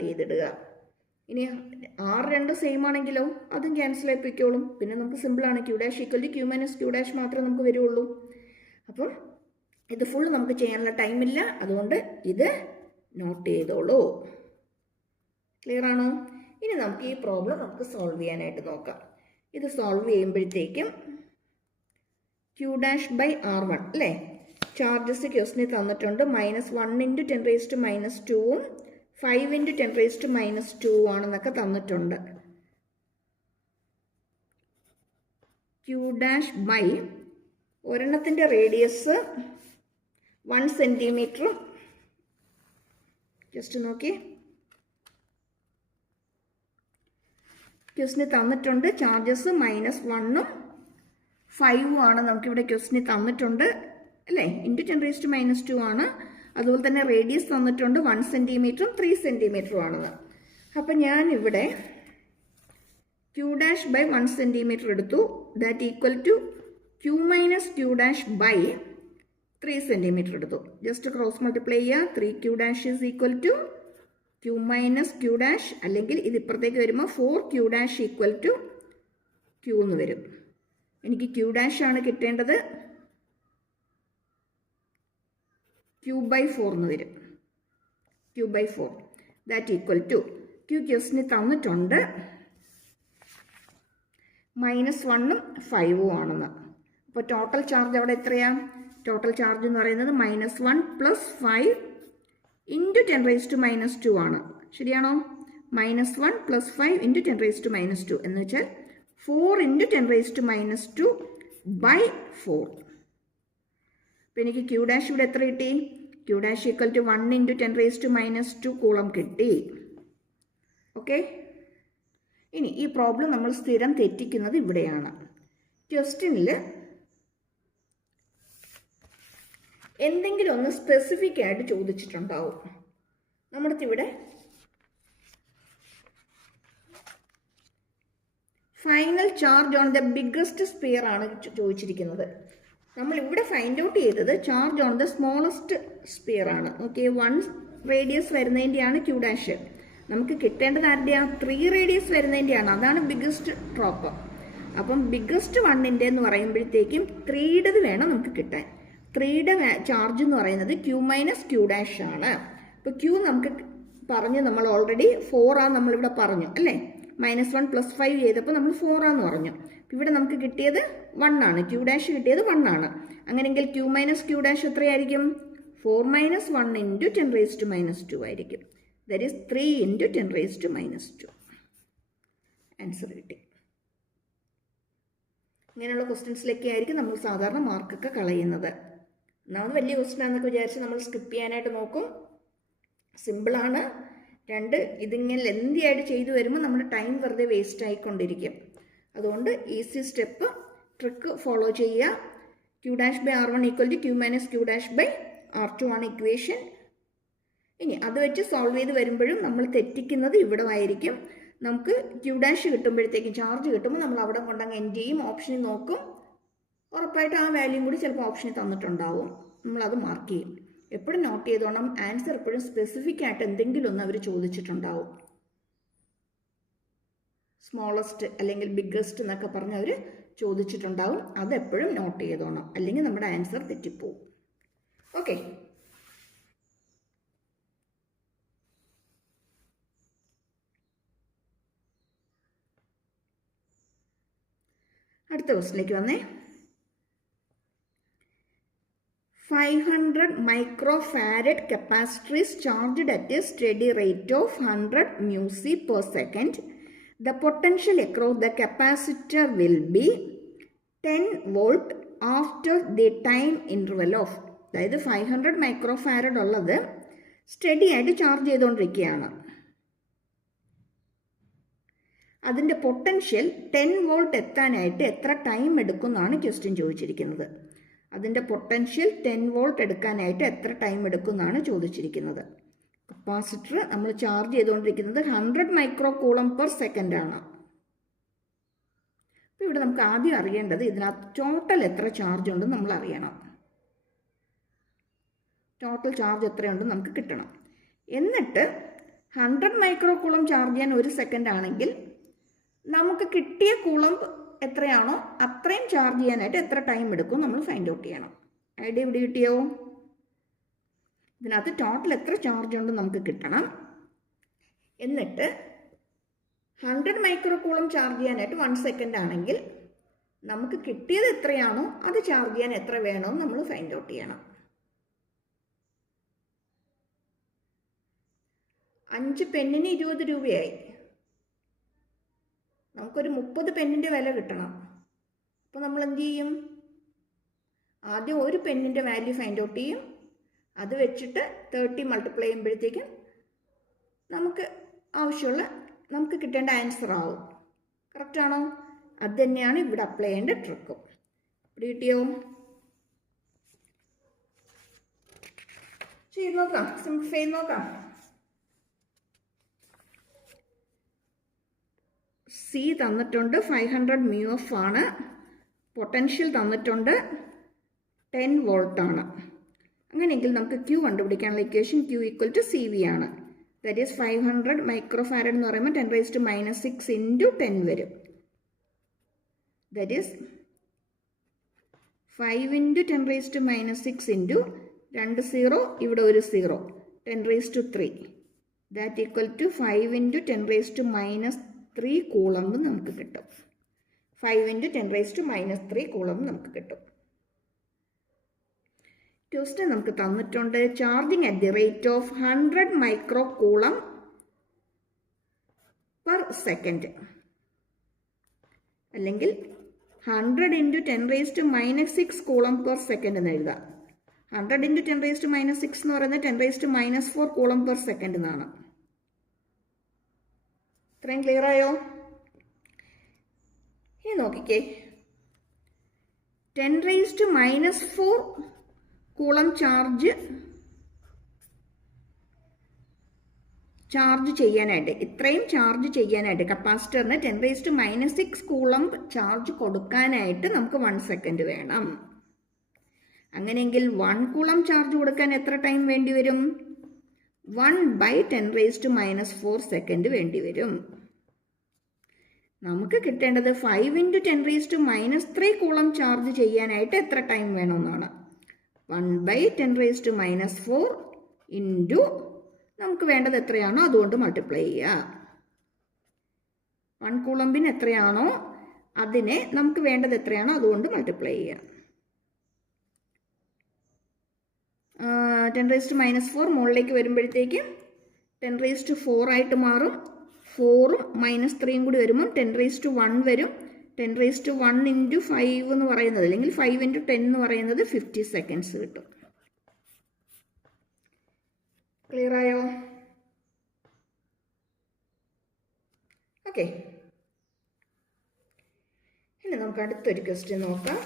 ചെയ്തിടുക. ഇനി R2 സെയിം ആണെങ്കിലോ അതും ക്യാൻസൽ ആയിപ്പോയിക്കോളും. പിന്നെ നമുക്ക് സിമ്പിളാണ്. Q dash equal to Q minus Q dash മാത്രമേ നമുക്ക് വരുള്ളൂ. അപ്പം ഇത് ഫുൾ നമുക്ക് ചെയ്യാനുള്ള ടൈമില്ല, അതുകൊണ്ട് ഇത് നോട്ട് ചെയ്തോളൂ. ക്ലിയർ ആണോ? ഇനി നമുക്ക് ഈ പ്രോബ്ലം നമുക്ക് സോൾവ് ചെയ്യാനായിട്ട് നോക്കാം. ഇത് സോൾവ് ചെയ്യുമ്പോഴത്തേക്കും ക്യൂ ഡാഷ് ബൈ R1 അല്ലേ, ചാർജസ് ക്വസ്റ്റിന് തന്നിട്ടുണ്ട്. -1 × 10⁻²ഉം 5 × 10⁻² ആണെന്നൊക്കെ തന്നിട്ടുണ്ട്. ക്യൂ ഡാഷ് ബൈ ഒരെണ്ണത്തിൻ്റെ റേഡിയസ് 1 സെൻറ്റിമീറ്ററും, ജസ്റ്റ് നോക്കി, ക്വസ്റ്റിന് തന്നിട്ടുണ്ട്. ചാർജസ് -1ഉം 5ഉം ആണ് നമുക്കിവിടെ ക്വസ്റ്റിന് തന്നിട്ടുണ്ട് അല്ലേ. × 10⁻² ആണ്. അതുപോലെ തന്നെ റേഡിയസ് തന്നിട്ടുണ്ട് 1 സെൻറ്റിമീറ്ററും 3 സെൻറ്റിമീറ്ററും ആണെന്ന്. അപ്പം ഞാനിവിടെ ക്യൂ ഡാഷ് ബൈ 1 സെൻറ്റിമീറ്റർ എടുത്തു. That equal to Q minus Q dash by 3 centimetre എടുത്തു. ജസ്റ്റ് ക്രോസ് മൾട്ടിപ്ലൈ ചെയ്യുക. 3Q dash is equal to Q minus Q dash, അല്ലെങ്കിൽ ഇത് ഇപ്പുറത്തേക്ക് വരുമ്പോൾ 4Q dash equal to Q എന്ന് വരും. എനിക്ക് ക്യൂ ഡാഷ് ആണ് കിട്ടേണ്ടത്. Q/4 എന്ന് വരും. Q/4 that equal to Q ക്വസ്റ്റിന് തന്നിട്ടുണ്ട് -1ഉം 5ഉം ആണെന്ന്. അപ്പോൾ ടോട്ടൽ ചാർജ് അവിടെ എത്രയാ? ടോട്ടൽ ചാർജ് എന്ന് പറയുന്നത് -1 + 5 × 10⁻² ആണ്. ശരിയാണോ? -1 + 5 × 10⁻² എന്ന് വെച്ചാൽ 4 × 10⁻² ബൈ 4. അപ്പോൾ എനിക്ക് ക്യൂ ഡാഷ് ഇവിടെ എത്ര കിട്ടി? Q dash equal to 1 × 10⁻² coulomb കിട്ടി. ഓക്കെ. ഇനി ഈ പ്രോബ്ലം നമ്മൾ സ്ഥിരം തെറ്റിക്കുന്നത് ഇവിടെയാണ്. ക്വസ്റ്റ്യനിൽ എന്തെങ്കിലും ഒന്ന് സ്പെസിഫിക് ആയിട്ട് ചോദിച്ചിട്ടുണ്ടാവും. നമ്മുടെ ഇവിടെ final charge on the biggest sphere ആണ് ചോദിച്ചിരിക്കുന്നത്. നമ്മൾ ഇവിടെ ഫൈൻഡ് ഔട്ട് ചെയ്തത് charge on the smallest sphere ആണ്. ഓക്കെ, 1 റേഡിയസ് വരുന്നതിൻ്റെയാണ് ക്യൂ ഡാഷ്. നമുക്ക് കിട്ടേണ്ടത് ആരുടെയാണ്? 3 റേഡിയസ് വരുന്നതിൻ്റെയാണ്. അതാണ് ബിഗ്ഗസ്റ്റ് ഡ്രോപ്പ്. അപ്പം ബിഗ്ഗസ്റ്റ് 1ൻ്റെ എന്ന് പറയുമ്പോഴത്തേക്കും 3യുടേത് വേണം നമുക്ക് കിട്ടാൻ. 3യുടെ ചാർജ് എന്ന് പറയുന്നത് ക്യൂ മൈനസ് ക്യൂ ഡാഷ് ആണ്. അപ്പോൾ ക്യൂ നമുക്ക് പറഞ്ഞു, നമ്മൾ ഓൾറെഡി 4 ആണ് നമ്മളിവിടെ പറഞ്ഞു അല്ലേ. -1 + 5 ചെയ്തപ്പോൾ നമ്മൾ 4 ആണെന്ന് പറഞ്ഞു. ഇവിടെ നമുക്ക് കിട്ടിയത് 1 ആണ്. ക്യൂ ഡാഷ് കിട്ടിയത് 1 ആണ്. അങ്ങനെയെങ്കിൽ ക്യൂ മൈനസ് ക്യൂ ഡാഷ് എത്രയായിരിക്കും? 4 - 1 × 10⁻² ആയിരിക്കും. That is 3 × 10⁻². ആൻസർ കിട്ടി. ഇങ്ങനെയുള്ള ക്വസ്റ്റ്യൻസിലൊക്കെ ആയിരിക്കും നമ്മൾ സാധാരണ മാർക്കൊക്കെ കളയുന്നത്. ഒന്നാമത് വലിയ ക്വസ്റ്റ്യൻ ആണെന്നൊക്കെ വിചാരിച്ച് നമ്മൾ സ്കിപ്പ് ചെയ്യാനായിട്ട് നോക്കും. സിമ്പിളാണ്. 2 ഇതിങ്ങനെ ലെന്തിയായിട്ട് ചെയ്തു വരുമ്പോൾ നമ്മുടെ ടൈം വെറുതെ വേസ്റ്റ് ആയിക്കൊണ്ടിരിക്കും. അതുകൊണ്ട് ഈസി സ്റ്റെപ്പ് ട്രിക്ക് ഫോളോ ചെയ്യുക. Q dash by R1 equal to Q minus Q dash by R2 ആണ് ഇക്വേഷൻ. ഇനി അത് വെച്ച് സോൾവ് ചെയ്ത് വരുമ്പോഴും നമ്മൾ തെറ്റിക്കുന്നത് ഇവിടെ ആയിരിക്കും. നമുക്ക് ക്യൂ ഡാഷ് കിട്ടുമ്പോഴത്തേക്കും, ചാർജ് കിട്ടുമ്പോൾ നമ്മൾ അവിടെ കൊണ്ടങ്ങ് എൻഡ് ചെയ്യും. ഓപ്ഷനിൽ നോക്കും, ഉറപ്പായിട്ട് ആ വാല്യൂം കൂടി ചിലപ്പോൾ ഓപ്ഷനിൽ തന്നിട്ടുണ്ടാവും. നമ്മളത് മാർക്ക് ചെയ്യും. എപ്പോഴും നോട്ട് ചെയ്തോണം. ആൻസർ എപ്പോഴും സ്പെസിഫിക് ആയിട്ട് എന്തെങ്കിലും ഒന്ന് അവർ ചോദിച്ചിട്ടുണ്ടാവും. സ്മോളസ്റ്റ് അല്ലെങ്കിൽ ബിഗ്ഗസ്റ്റ് എന്നൊക്കെ പറഞ്ഞ് അവർ ചോദിച്ചിട്ടുണ്ടാവും. അതെപ്പോഴും നോട്ട് ചെയ്തോണം, അല്ലെങ്കിൽ നമ്മുടെ ആൻസർ തെറ്റിപ്പോവും. ഓക്കെ. അടുത്ത ക്വസ്റ്റിലേക്ക് വന്നേ. 500 microfarad capacitor is charged at a steady rate of 100 μs/s. The potential across the capacitor will be 10 volt after the time interval of, അതായത് 500 microfarad ഉള്ളത് സ്റ്റഡി ആയിട്ട് ചാർജ് ചെയ്തുകൊണ്ടിരിക്കുകയാണ്. അതിൻ്റെ പൊട്ടൻഷ്യൽ 10 വോൾട്ട് എത്താനായിട്ട് എത്ര ടൈം എടുക്കും എന്നാണ് ക്വസ്റ്റ്യൻ ചോദിച്ചിരിക്കുന്നത്. അതിൻ്റെ പൊട്ടൻഷ്യൽ 10 വോൾട്ട് എടുക്കാനായിട്ട് എത്ര ടൈം എടുക്കും എന്നാണ് ചോദിച്ചിരിക്കുന്നത്. കപ്പാസിറ്റർ നമ്മൾ ചാർജ് ചെയ്തുകൊണ്ടിരിക്കുന്നത് 100 മൈക്രോ കൂളം പെർ സെക്കൻഡ് ആണ്. അപ്പോൾ ഇവിടെ നമുക്ക് ആദ്യം അറിയേണ്ടത് ഇതിനകത്ത് ടോട്ടൽ എത്ര ചാർജ് ഉണ്ടെന്ന് നമ്മൾ അറിയണം. ടോട്ടൽ ചാർജ് എത്രയുണ്ടെന്ന് നമുക്ക് കിട്ടണം. എന്നിട്ട് 100 മൈക്രോ കൂളം ചാർജ് ചെയ്യാൻ 1 സെക്കൻഡ് ആണെങ്കിൽ നമുക്ക് കിട്ടിയ കൂളംബ് എത്രയാണോ അത്രയും ചാർജ് ചെയ്യാനായിട്ട് എത്ര ടൈം എടുക്കും നമ്മൾ ഫൈൻഡ് ഔട്ട് ചെയ്യണം. ഐഡിയ ഇവിടെ കിട്ടിയോ? ഇതിനകത്ത് ടോട്ടൽ എത്ര ചാർജ് ഉണ്ട് നമുക്ക് കിട്ടണം. എന്നിട്ട് 100 മൈക്രോ കൂളം ചാർജ് ചെയ്യാനായിട്ട് 1 സെക്കൻഡ് ആണെങ്കിൽ നമുക്ക് കിട്ടിയത് എത്രയാണോ അത് ചാർജ് ചെയ്യാൻ എത്ര വേണമെന്ന് നമ്മൾ ഫൈൻഡ് ഔട്ട് ചെയ്യണം. 5 പെന്നിന് 20 രൂപയായി. നമുക്കൊരു 30 പെന്നിൻ്റെ വില കിട്ടണം. അപ്പോൾ നമ്മൾ എന്ത് ചെയ്യും? ആദ്യം ഒരു പെന്നിൻ്റെ വാല്യൂ ഫൈൻഡ് ഔട്ട് ചെയ്യും. അത് വെച്ചിട്ട് 30 മൾട്ടിപ്ലൈ ചെയ്യുമ്പോഴത്തേക്കും നമുക്ക് കിട്ടേണ്ട ആൻസർ ആവും. കറക്റ്റാണോ? അത് തന്നെയാണ് ഇവിടെ അപ്ലൈ ചെയ്യേണ്ട ട്രിക്കും. ഇവിടെ കിട്ടിയോ? ചെയ്ത് നോക്കാം, സിംപ്ലിഫൈ ചെയ്ത് നോക്കാം. സി തന്നിട്ടുണ്ട് 500 μF ആണ്. പൊട്ടൻഷ്യൽ തന്നിട്ടുണ്ട് 10 വോൾട്ട് ആണ്. അങ്ങനെയെങ്കിൽ നമുക്ക് Q കണ്ടുപിടിക്കാനുള്ള equation Q equal to CV ആണ്. ദാറ്റ് ഈസ് 500 മൈക്രോ ഫാരഡ് എന്ന് പറയുമ്പോൾ 10⁻⁻6 ഇൻറ്റു 10 വരും. ദാറ്റ് ഈസ് 5 ഇൻറ്റു 10⁻⁻6 ഇൻറ്റു 2 0 ഇവിടെ ഒരു 0 10⁻3 that equal to 5 into 10⁻³ coulomb നമുക്ക് കിട്ടും. 5 ഇൻറ്റു 10⁻³ കൂളംബ് നമുക്ക് കിട്ടും. ക്വസ്റ്റ്യൻ നമുക്ക് തന്നിട്ടുണ്ട് charging at the rate of 100 micro coulomb per second, അല്ലെങ്കിൽ 100 ഇൻറ്റു 10⁻⁻6 കൂളം പെർ സെക്കൻഡ് എന്ന് എഴുതാം. 100 ഇൻറ്റു 10⁻⁻6 എന്ന് പറയുന്നത് 10⁻⁻4 കൂളം പെർ സെക്കൻഡ് എന്നാണ്. ഇത്രയും ക്ലിയർ ആയോ? ഇനി നോക്കിക്കേ, 10⁻⁻4 കൂളം ചാർജ് ചെയ്യാനായിട്ട്, ഇത്രയും ചാർജ് ചെയ്യാനായിട്ട് കപ്പാസിറ്ററിന് 10⁻⁻6 കൂളം ചാർജ് കൊടുക്കാനായിട്ട് നമുക്ക് 1 സെക്കൻഡ് വേണം. അങ്ങനെയെങ്കിൽ 1 കൂളം ചാർജ് കൊടുക്കാൻ എത്ര ടൈം വേണ്ടി വരും? 1/10⁻⁻4 സെക്കൻഡ് വേണ്ടി വരും. നമുക്ക് കിട്ടേണ്ടത് 5 ഇൻറ്റു 10⁻⁻3 കൂളം ചാർജ് ചെയ്യാനായിട്ട് എത്ര ടൈം വേണമെന്നാണ്. 1/10⁻⁻4 ഇൻറ്റു നമുക്ക് വേണ്ടത് എത്രയാണോ അതുകൊണ്ട് മൾട്ടിപ്ലൈ ചെയ്യുക. 1 കൂളമ്പിന് എത്രയാണോ അതിനെ നമുക്ക് വേണ്ടത് എത്രയാണോ അതുകൊണ്ട് മൾട്ടിപ്ലൈ ചെയ്യുക. 10⁻⁻4 മുകളിലേക്ക് വരുമ്പോഴത്തേക്കും 10⁻⁴ ആയിട്ട് മാറും. 4ഉം -3യും കൂടി വരുമ്പോൾ 10⁻1 വരും. 10⁻1 ഇൻറ്റു 5 എന്ന് പറയുന്നത്, അല്ലെങ്കിൽ 5 ഇൻറ്റു 10 എന്ന് പറയുന്നത് 50 സെക്കൻഡ്സ് കിട്ടും. ക്ലിയർ ആയോ? ഓക്കെ, ഇനി നമുക്ക് അടുത്തൊരു ക്വസ്റ്റ്യൻ നോക്കാം.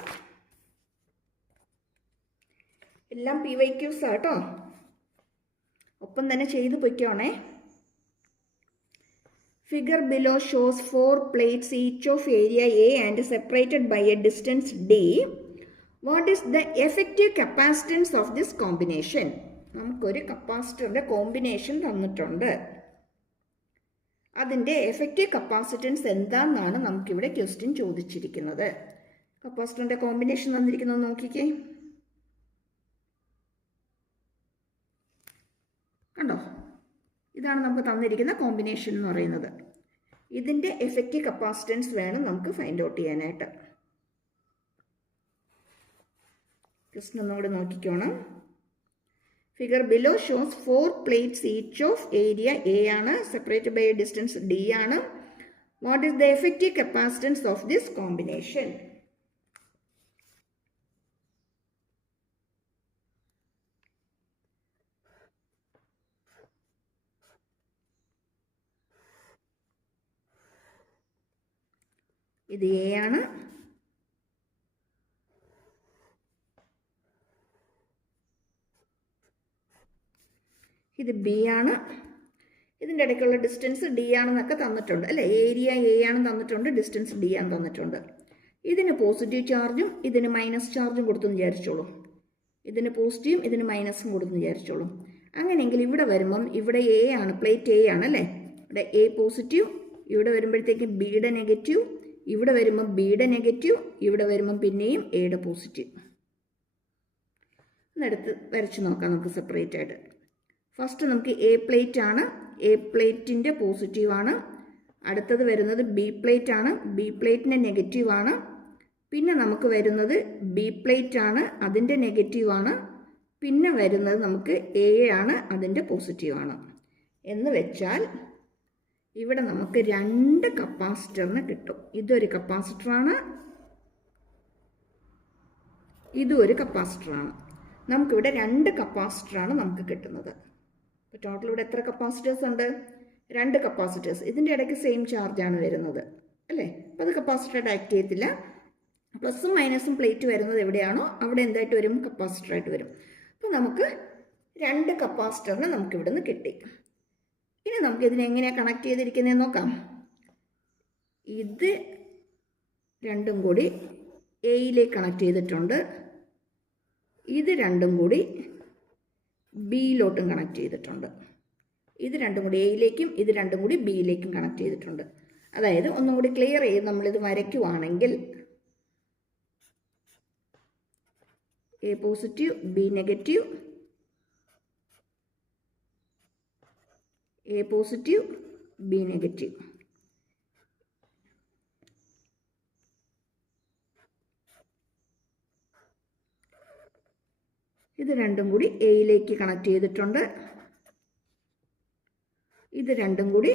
എല്ലാം PYQs ആട്ടോ, ഒപ്പം തന്നെ ചെയ്തു പൊയ്ക്കോണേ. Figure below shows 4 plates each of area A and separated by a distance D. What is the effective capacitance of this combination? നമുക്കൊരു കപ്പാസിറ്ററിൻ്റെ കോമ്പിനേഷൻ തന്നിട്ടുണ്ട്. അതിൻ്റെ എഫക്റ്റീവ് കപ്പാസിറ്റൻസ് എന്താണെന്നാണ് നമുക്കിവിടെ ക്വസ്റ്റ്യൻ ചോദിച്ചിരിക്കുന്നത്. കപ്പാസിറ്ററിൻ്റെ കോമ്പിനേഷൻ തന്നിരിക്കുന്നത് നോക്കിക്കേ, കണ്ടോ? ഇതാണ് നമുക്ക് തന്നിരിക്കുന്ന കോമ്പിനേഷൻ എന്ന് പറയുന്നത്. ഇതിൻ്റെ എഫക്റ്റീവ് കപ്പാസിറ്റൻസ് വേണം നമുക്ക് ഫൈൻഡ് ഔട്ട് ചെയ്യാനായിട്ട്. ജസ്റ്റ് ഒന്നുകൂടി നോക്കിക്കോണം. Figure below shows 4 plates each of area A ആണ്, separated by a distance D ആണ്. What is the effective capacitance of this combination? ഇത് എ ആണ്, ഇത് ബി ആണ്. ഇതിൻ്റെ ഇടയ്ക്കുള്ള ഡിസ്റ്റൻസ് ഡി ആണെന്നൊക്കെ തന്നിട്ടുണ്ട് അല്ലേ. ഏരിയ എ ആണെന്ന് തന്നിട്ടുണ്ട്, ഡിസ്റ്റൻസ് ഡി ആണെന്ന് തന്നിട്ടുണ്ട്. ഇതിന് പോസിറ്റീവ് ചാർജും ഇതിന് മൈനസ് ചാർജും കൊടുത്തെന്ന് വിചാരിച്ചോളൂ. ഇതിന് പോസിറ്റീവും ഇതിന് മൈനസും കൊടുത്തെന്ന് വിചാരിച്ചോളൂ. അങ്ങനെയെങ്കിൽ ഇവിടെ വരുമ്പം ഇവിടെ എ ആണ്, പ്ലേറ്റ് എ ആണ് അല്ലേ. ഇവിടെ എ പോസിറ്റീവ്, ഇവിടെ വരുമ്പോഴത്തേക്ക് ബിയുടെ നെഗറ്റീവ്, ഇവിടെ വരുമ്പം ബിയുടെ നെഗറ്റീവ്, ഇവിടെ വരുമ്പം പിന്നെയും എയുടെ പോസിറ്റീവ്. എന്നെടുത്ത് വരച്ച് നോക്കാം നമുക്ക് സെപ്പറേറ്റ് ആയിട്ട്. ഫസ്റ്റ് നമുക്ക് എ പ്ലേറ്റ് ആണ്, എ പ്ലേറ്റിൻ്റെ പോസിറ്റീവാണ്. അടുത്തത് വരുന്നത് ബി പ്ലേറ്റ് ആണ്, ബി പ്ലേറ്റിൻ്റെ നെഗറ്റീവാണ്. പിന്നെ നമുക്ക് വരുന്നത് ബി പ്ലേറ്റ് ആണ്, അതിൻ്റെ നെഗറ്റീവാണ്. പിന്നെ വരുന്നത് നമുക്ക് എ ആണ്, അതിൻ്റെ പോസിറ്റീവാണ്. എന്ന് വെച്ചാൽ ഇവിടെ നമുക്ക് 2 കപ്പാസിറ്ററിന് കിട്ടും. ഇതൊരു കപ്പാസിറ്ററാണ്, ഇതും ഒരു കപ്പാസിറ്ററാണ്. നമുക്കിവിടെ 2 കപ്പാസിറ്ററാണ് നമുക്ക് കിട്ടുന്നത്. അപ്പോൾ ടോട്ടൽ ഇവിടെ എത്ര കപ്പാസിറ്റേഴ്സ് ഉണ്ട്? 2 കപ്പാസിറ്റേഴ്സ്. ഇതിൻ്റെ ഇടയ്ക്ക് സെയിം ചാർജാണ് വരുന്നത് അല്ലേ. അപ്പോൾ അത് കപ്പാസിറ്ററായിട്ട് ആക്ട് ചെയ്യത്തില്ല. പ്ലസും മൈനസും പ്ലേറ്റ് വരുന്നത് എവിടെയാണോ അവിടെ എന്തായിട്ട് വരും? കപ്പാസിറ്ററായിട്ട് വരും. അപ്പോൾ നമുക്ക് 2 കപ്പാസിറ്ററിന് നമുക്ക് ഇവിടെ നിന്ന് കിട്ടി. ഇനി നമുക്ക് ഇതിനെ എങ്ങനെയാണ് കണക്ട് ചെയ്തിരിക്കുന്നതെന്ന് നോക്കാം. ഇത് രണ്ടും കൂടി എയിലേക്ക് കണക്ട് ചെയ്തിട്ടുണ്ട്, ഇത് രണ്ടും കൂടി ബിയിലോട്ടും കണക്ട് ചെയ്തിട്ടുണ്ട്. ഇത് രണ്ടും കൂടി എയിലേക്കും ഇത് രണ്ടും കൂടി ബിയിലേക്കും കണക്ട് ചെയ്തിട്ടുണ്ട്. അതായത് ഒന്നും കൂടി ക്ലിയർ ചെയ്ത് നമ്മളിത് വരയ്ക്കുവാണെങ്കിൽ A positive, B negative, A positive, B negative. ഇത് രണ്ടും കൂടി എയിലേക്ക് കണക്ട് ചെയ്തിട്ടുണ്ട്, ഇത് രണ്ടും കൂടി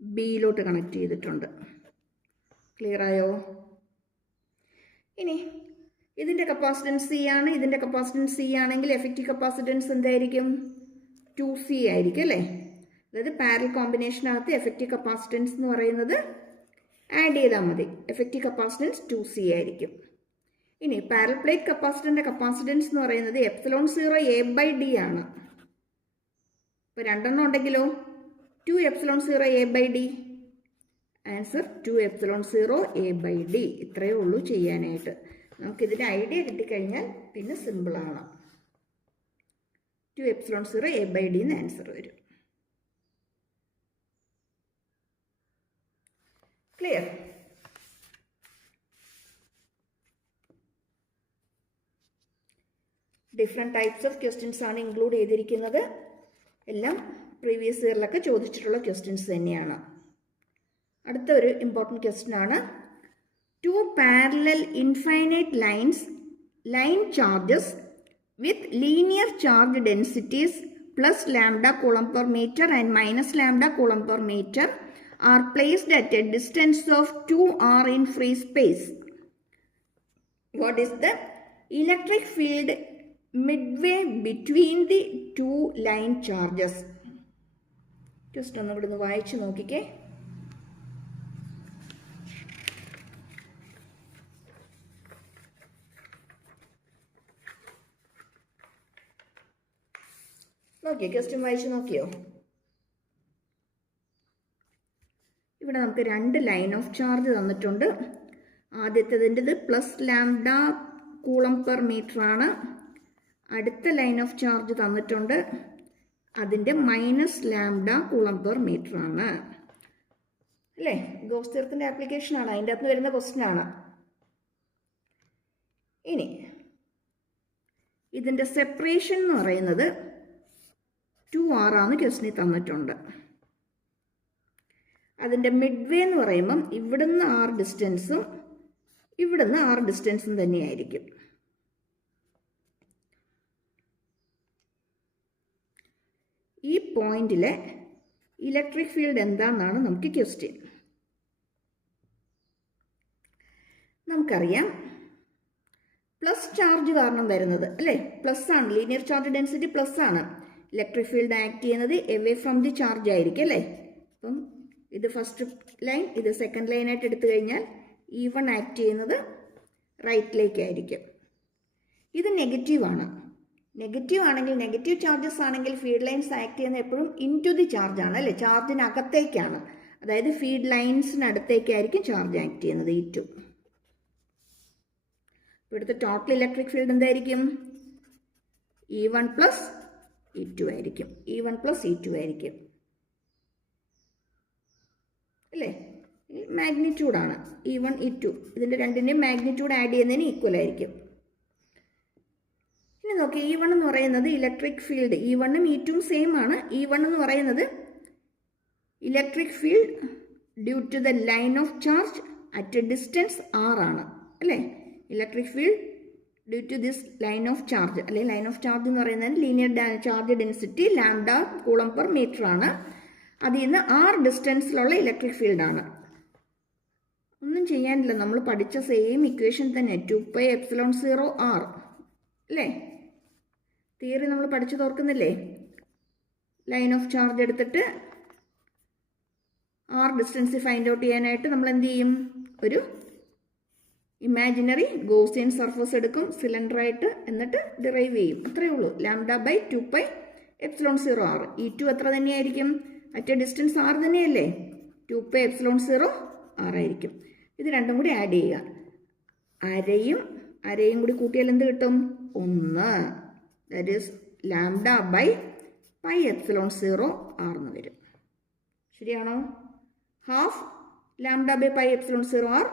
ബിയിലോട്ട് കണക്ട് ചെയ്തിട്ടുണ്ട്. ക്ലിയർ ആയോ? ഇനി ഇതിൻ്റെ കപ്പാസിറ്റൻസ് സി ആണ്, ഇതിൻ്റെ കപ്പാസിറ്റൻസ് സി ആണെങ്കിൽ എഫക്റ്റീവ് കപ്പാസിറ്റൻസ് എന്തായിരിക്കും? 2C ആയിരിക്കും അല്ലേ. അതായത് പാരലൽ കോമ്പിനേഷനകത്ത് എഫക്റ്റീവ് കപ്പാസിറ്റൻസ് എന്ന് പറയുന്നത് ആഡ് ചെയ്താൽ മതി. എഫക്റ്റീവ് കപ്പാസിറ്റൻസ് 2C ആയിരിക്കും. ഇനി പാരലൽ പ്ലേറ്റ് കപ്പാസിറ്ററിൻ്റെ കപ്പാസിറ്റൻസ് എന്ന് പറയുന്നത് ε0 A/D ആണ്. ഇപ്പോൾ 2 ഉണ്ടെങ്കിലോ 2ε0 A/D. Answer 2ε0 A/D. ഇത്രയേ ഉള്ളൂ ചെയ്യാനായിട്ട്. നമുക്കിതിൻ്റെ ഐഡിയ കിട്ടിക്കഴിഞ്ഞാൽ പിന്നെ സിമ്പിളാണ്. 2ε0 A/D എന്ന് ആൻസർ വരും. Clear? Different types of questions ആണ് ഇൻക്ലൂഡ് ചെയ്തിരിക്കുന്നത്. എല്ലാം പ്രീവിയസ് ഇയറിലൊക്കെ ചോദിച്ചിട്ടുള്ള ക്വസ്റ്റ്യൻസ് തന്നെയാണ്. അടുത്ത ഒരു ഇമ്പോർട്ടൻറ്റ് ക്വസ്റ്റ്യൻ ആണ്. 2 parallel infinite lines, line charges with linear charge densities plus lambda coulomb per meter and minus lambda coulomb per meter are placed at a distance of 2r in free space. What is the electric field midway between the 2 line charges? Just ഒന്ന് ഇവിടെ നിന്ന് വായിച്ചു നോക്കിക്കേ. നോക്കിയോ? Question വായിച്ചു നോക്കിയോ? ഇവിടെ നമുക്ക് 2 ലൈൻ ഓഫ് ചാർജ് തന്നിട്ടുണ്ട്. ആദ്യത്തേതിൻ്റെത് plus lambda coulomb per metre ആണ്. അടുത്ത ലൈൻ ഓഫ് ചാർജ് തന്നിട്ടുണ്ട്, അതിൻ്റെ minus lambda coulomb per metre ആണ് അല്ലേ. ഗോസ് തിയറത്തിൻ്റെ ആപ്ലിക്കേഷനാണ്, അതിൻ്റെ അകത്ത് വരുന്ന ക്വസ്റ്റ്യൻ ആണ്. ഇനി ഇതിൻ്റെ സെപ്പറേഷൻ എന്ന് പറയുന്നത് 2r ആണ് ക്വസ്റ്റ്യനിൽ തന്നിട്ടുണ്ട്. അതിൻ്റെ മിഡ്വേ എന്ന് പറയുമ്പം ഇവിടുന്ന് r ഡിസ്റ്റൻസും ഇവിടുന്ന് r ഡിസ്റ്റൻസും തന്നെയായിരിക്കും. ഈ പോയിന്റിലെ ഇലക്ട്രിക് ഫീൽഡ് എന്താണെന്നാണ് നമുക്ക് ക്വസ്റ്റ്യൻ. നമുക്കറിയാം പ്ലസ് ചാർജ് കാരണം വരുന്നത് അല്ലേ, പ്ലസ് ആണ്. ലീനിയർ ചാർജ് ഡെൻസിറ്റി പ്ലസ് ആണ്. ഇലക്ട്രിക് ഫീൽഡ് ആക്ട് ചെയ്യുന്നത് എവേ ഫ്രം ദി ചാർജ് ആയിരിക്കും അല്ലേ. അപ്പം ഇത് ഫസ്റ്റ് ലൈൻ, ഇത് സെക്കൻഡ് ലൈനായിട്ട് എടുത്തു കഴിഞ്ഞാൽ E1 ആക്ട് ചെയ്യുന്നത് റൈറ്റിലേക്കായിരിക്കും. ഇത് നെഗറ്റീവാണ്. നെഗറ്റീവ് ആണെങ്കിൽ, നെഗറ്റീവ് ചാർജസ് ആണെങ്കിൽ ഫീഡ് ലൈൻസ് ആക്ട് ചെയ്യുന്നത് എപ്പോഴും ഇൻറ്റു ദി ചാർജ് ആണ് അല്ലേ, ചാർജിനകത്തേക്കാണ്. അതായത് ഫീഡ് ലൈൻസിനടുത്തേക്കായിരിക്കും ചാർജ് ആക്ട് ചെയ്യുന്നത് E2. ഇവിടുത്തെ ടോട്ടൽ ഇലക്ട്രിക് ഫീൽഡ് എന്തായിരിക്കും? E1 പ്ലസ് E2 ആയിരിക്കും. E1 പ്ലസ് E2 ആയിരിക്കും അല്ലേ? മാഗ്നിറ്റ്യൂഡാണ് E1 E2. ഇതിൻ്റെ രണ്ടിൻ്റെയും മാഗ്നിറ്റ്യൂഡ് ആഡ് ചെയ്യുന്നതിന് ഈക്വൽ ആയിരിക്കും. ഇനി നോക്കി, E1 എന്ന് പറയുന്നത് ഇലക്ട്രിക് ഫീൽഡ്, E1ഉം E2ഉം സെയിം ആണ്. E1 എന്ന് പറയുന്നത് electric field due to the line of charge at a distance R ആണ് അല്ലേ? Electric field due to this line of charge, അല്ലെങ്കിൽ ലൈൻ ഓഫ് ചാർജ് എന്ന് പറയുന്നത് linear charge density lambda coulomb per metre ആണ്. അതിൽ നിന്ന് R ഡിസ്റ്റൻസിലുള്ള ഇലക്ട്രിക് ഫീൽഡാണ്. ഒന്നും ചെയ്യാനില്ല, നമ്മൾ പഠിച്ച സെയിം ഇക്വേഷൻ തന്നെ, 2πε0R അല്ലേ? തിയറി നമ്മൾ പഠിച്ചു തോർക്കുന്നില്ലേ? ലൈൻ ഓഫ് ചാർജ് എടുത്തിട്ട് R ഡിസ്റ്റൻസ് ഫൈൻഡ് ഔട്ട് ചെയ്യാനായിട്ട് നമ്മൾ എന്ത് ചെയ്യും? ഒരു ഇമാജിനറി ഗോസിയൻ സർഫസ് എടുക്കും സിലിണ്ടറായിട്ട്, എന്നിട്ട് ഡിറൈവ് ചെയ്യും. അത്രയേ ഉള്ളൂ. λ/2πε0R. E2 എത്ര തന്നെയായിരിക്കും? അറ്റ് എ ഡിസ്റ്റൻസ് R തന്നെയല്ലേ? 2πε0R ആയിരിക്കും. ഇത് രണ്ടും കൂടി ആഡ് ചെയ്യുക. അരയും കൂടി കൂട്ടിയാൽ എന്ത് കിട്ടും? 1. ദാറ്റ് ഈസ് λ/πε0R എന്ന് വരും. ശരിയാണോ? Half λ/πε0R,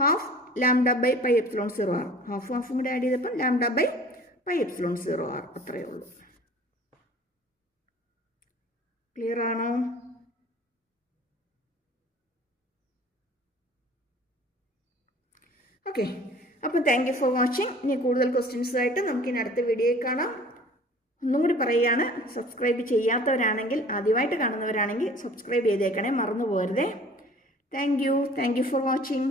half λ/πε0R. ഹാഫും കൂടി ആഡ് ചെയ്തപ്പോൾ λ/πε0R. അത്രയേ ഉള്ളൂ. ക്ലിയർ ആണോ? ഓക്കെ, അപ്പോൾ താങ്ക് യു ഫോർ വാച്ചിങ്. ഇനി കൂടുതൽ ക്വസ്റ്റ്യൻസുമായിട്ട് നമുക്കിനി അടുത്ത വീഡിയോയിൽ കാണാം. ഒന്നും കൂടി പറയുകയാണ്, സബ്സ്ക്രൈബ് ചെയ്യാത്തവരാണെങ്കിൽ, ആദ്യമായിട്ട് കാണുന്നവരാണെങ്കിൽ സബ്സ്ക്രൈബ് ചെയ്തേക്കണേ, മറന്നു പോകരുതേ. Thank you for watching.